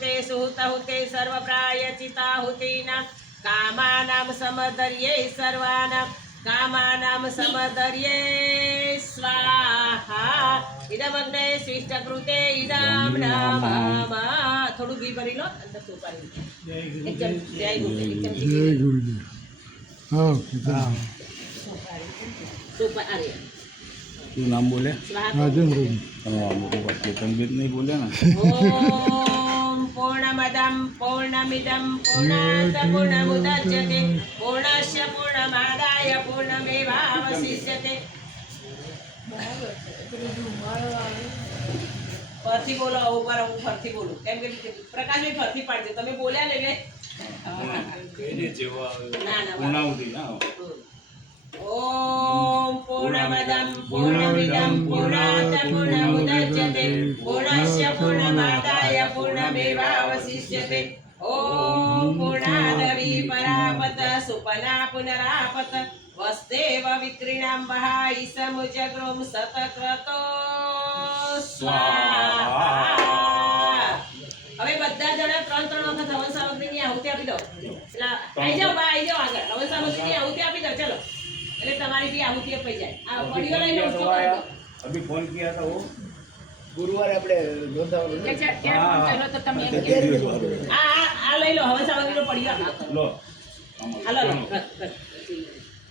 हुते सुहुत हुते सर्व प्रायचिता हुतीनां कामानां समदर्ये सर्वानां कामानां समदर्ये स्वाहा इदमग्ने शिष्टकृते इदं नमः थोड़ू घी भरी लो अंदर सुपारी एकदम जय गुरुदेव एकदम जय गुरुदेव हाँ सुपारी શું નામ બોલે? राजेंद्र હા લોકો કેતન બીજ નહીં બોલે ને. ओम पूर्णमदं पूर्णमिदं पूर्णात् पूर्णमुदच्यते पूर्णस्य पूर्णमादाय पूर्णमेवावशिष्यते ફરથી બોલો ઉપર હું ફરથી બોલું કેમ કે પ્રકાશભાઈ ફરથી પાડજો તમે બોલ્યા ને ના ના પૂર્ણાહુતિ હા. ओम पूर्णमदं पूर्णमिदं पूर्णात् पूर्णमुदच्यते पूर्णस्य पूर्णमादाय पूर्णमेवावशिष्यते ओम पूर्णादवि परापत सुपना पुनरापत वस्तेव विक्रीणां वहाय समुजग्रों सतक्रतो स्वाहा હવે બધા જણા ત્રણ વખત હવન સામગ્રીની આહુતિ આપી દો એટલે આવી જાઓ આગળ હવન સામગ્રીની આહુતિ આપી દો ચલો એટલે તમારી भी आहुति पड़ जाए आ पड़ियो लઈને उसको कर दो अभी फोन किया था वो गुरुवार આપણે चलो तो તમે આ લઈ લો હવે સામગ્રીનો પડિયો આપો लो હાલો